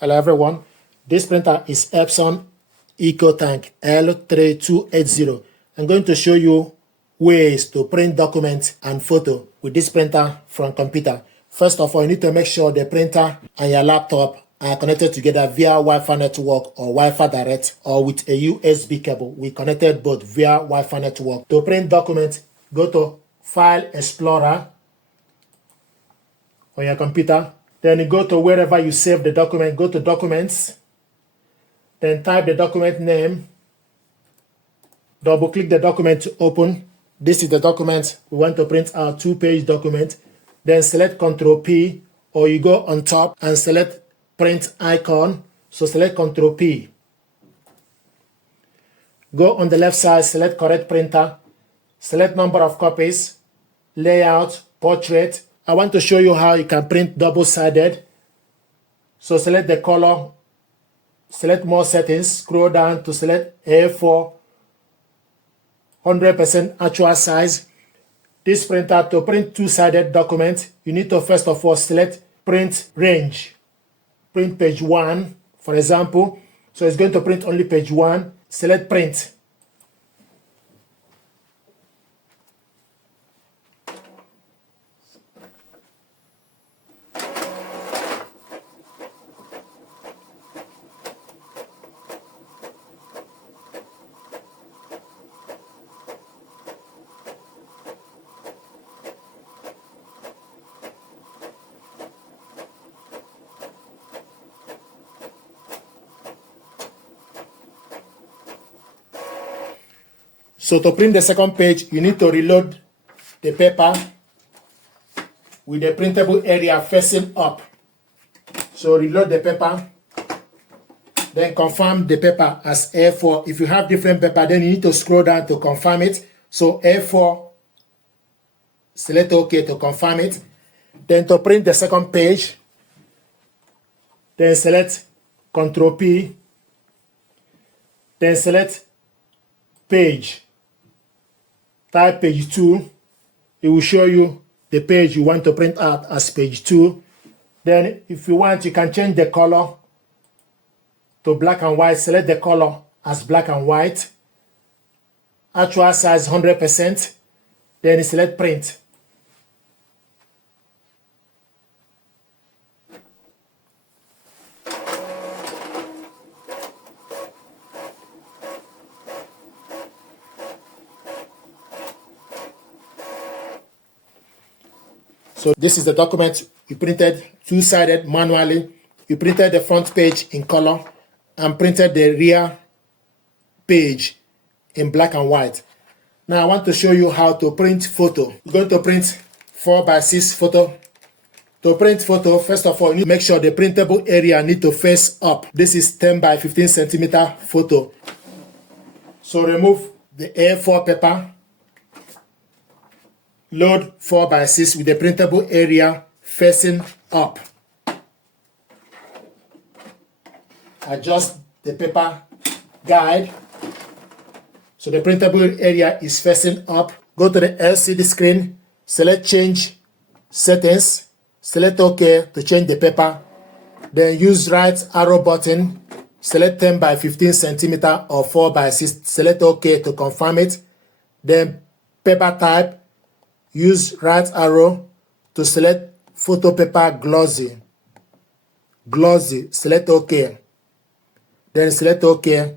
Hello everyone, this printer is Epson EcoTank L3280. I'm going to show you ways to print documents and photo with this printer from computer. First of all, you need to make sure the printer and your laptop are connected together via Wi-Fi network or Wi-Fi direct or with a USB cable. We connected both via Wi-Fi network. To print documents, go to File Explorer on your computer. Then you go to wherever you save the document, go to Documents, then type the document name, double click the document to open. This is the document we want to print our 2-page document. Then select Ctrl P, or you go on top and select print icon. So select Ctrl P. Go on the left side, select correct printer, select number of copies, layout, portrait. I want to show you how you can print double-sided. So select the color, select more settings, scroll down to select A4, 100% actual size. This printer, to print two-sided document, you need to first of all select print range. Print page 1, for example. So it's going to print only page 1. Select print. So to print the second page, you need to reload the paper with the printable area facing up. So reload the paper, then confirm the paper as A4. If you have different paper, then you need to scroll down to confirm it. So A4, select OK to confirm it. Then to print the second page, then select Ctrl P, then select page. Type page 2, it will show you the page you want to print out as page 2. Then if you want, you can change the color to black and white. Select the color as black and white. Actual size 100%. Then select print. So this is the document you printed two-sided manually. You printed the front page in color and printed the rear page in black and white. Now I want to show you how to print photo. You're going to print 4x6 photo. To print photo, first of all, you need to make sure the printable area needs to face up. This is 10 by 15 centimeter photo. So remove the A4 paper. Load 4x6 with the printable area facing up. Adjust the paper guide so the printable area is facing up. Go to the LCD screen, select change settings, select OK to change the paper. Then use right arrow button, select 10 by 15 centimeter or 4x6, select OK to confirm it. Then paper type, use right arrow to select photo paper glossy. Glossy, select OK. Then select OK.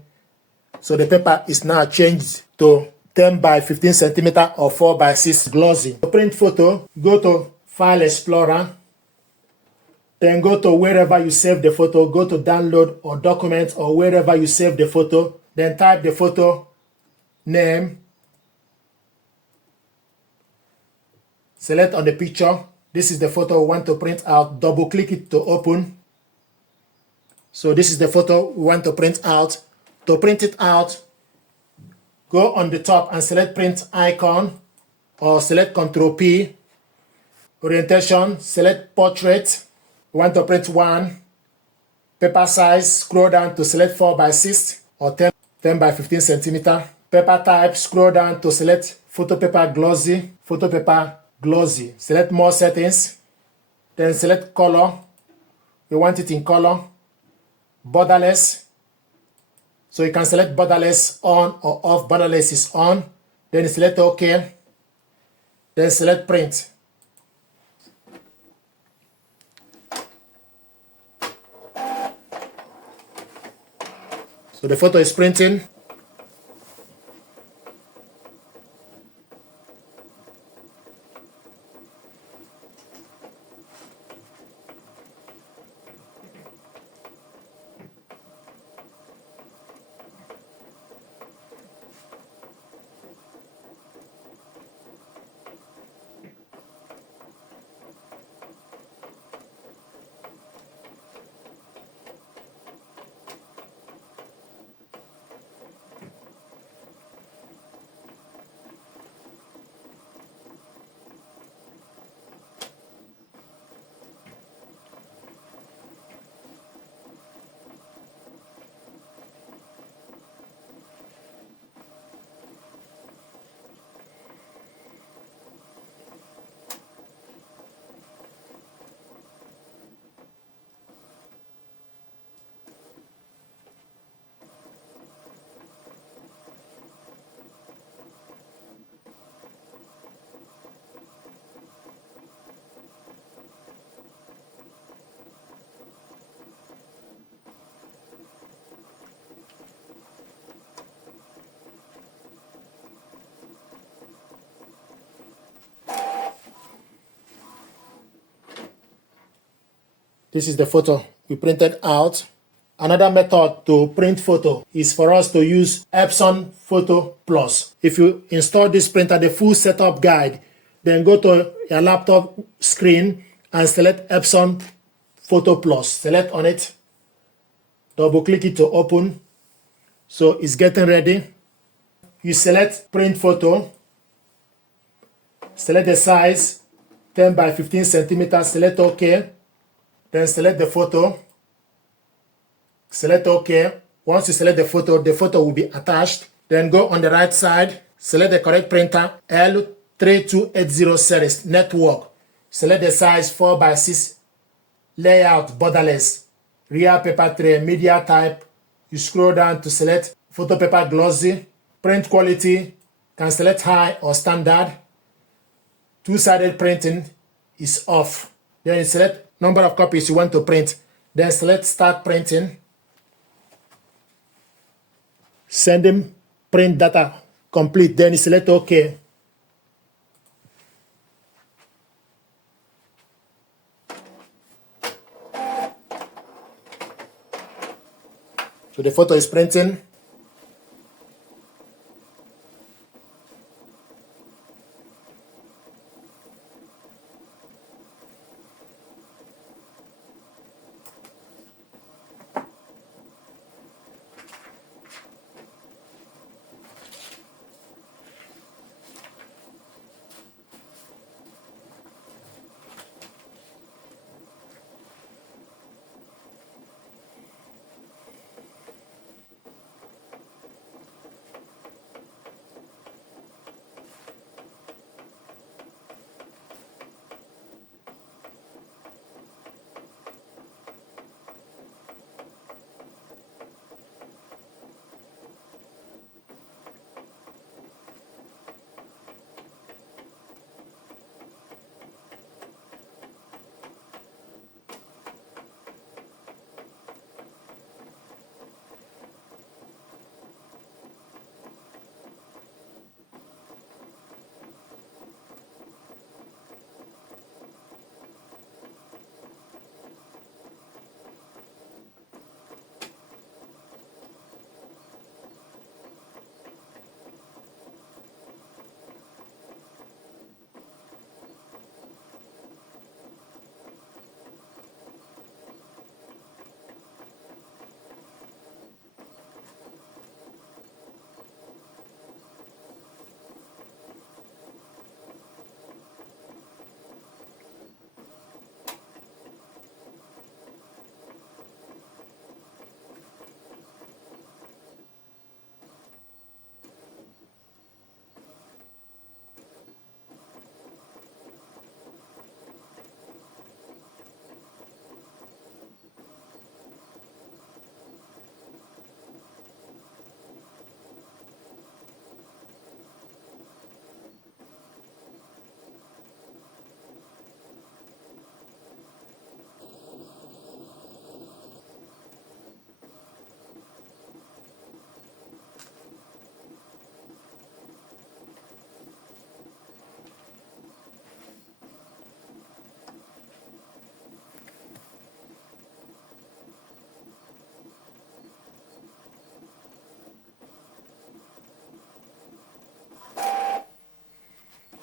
So the paper is now changed to 10 by 15 centimeter or 4x6 glossy. To print photo, go to File Explorer. Then go to wherever you save the photo. Go to Download or Documents or wherever you save the photo. Then type the photo name. Select on the picture. This is the photo we want to print out. Double click it to open. So this is the photo we want to print out. To print it out, go on the top and select print icon or select Ctrl P. Orientation, select portrait. We want to print 1. Paper size, scroll down to select 4x6 or 10 by 15 centimeter. Paper type, scroll down to select photo paper glossy. Photo paper glossy. Select more settings, then select color. We want it in color. borderless. So you can select borderless on or off. Borderless is on. Then select OK. Then select print. So the photo is printing. This is the photo we printed out. Another method to print photo is for us to use Epson Photo Plus. If you install this printer, the full setup guide, then go to your laptop screen and select Epson Photo Plus. Select on it, double click it to open. So it's getting ready. You select print photo, select the size 10 by 15 centimeters, select OK. Then select the photo, select OK. Once you select the photo will be attached. Then go on the right side, select the correct printer, L3280 series, network. Select the size 4 by 6, layout, borderless, rear paper tray, media type. You scroll down to select photo paper glossy, print quality, can select high or standard. Two-sided printing is off. Then you select number of copies you want to print. Then select start printing. Sending print data complete. Then you select OK. So the photo is printing.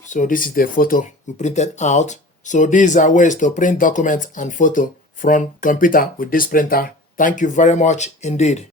So this is the photo we printed out. So these are ways to print documents and photo from computer with this printer. Thank you very much indeed.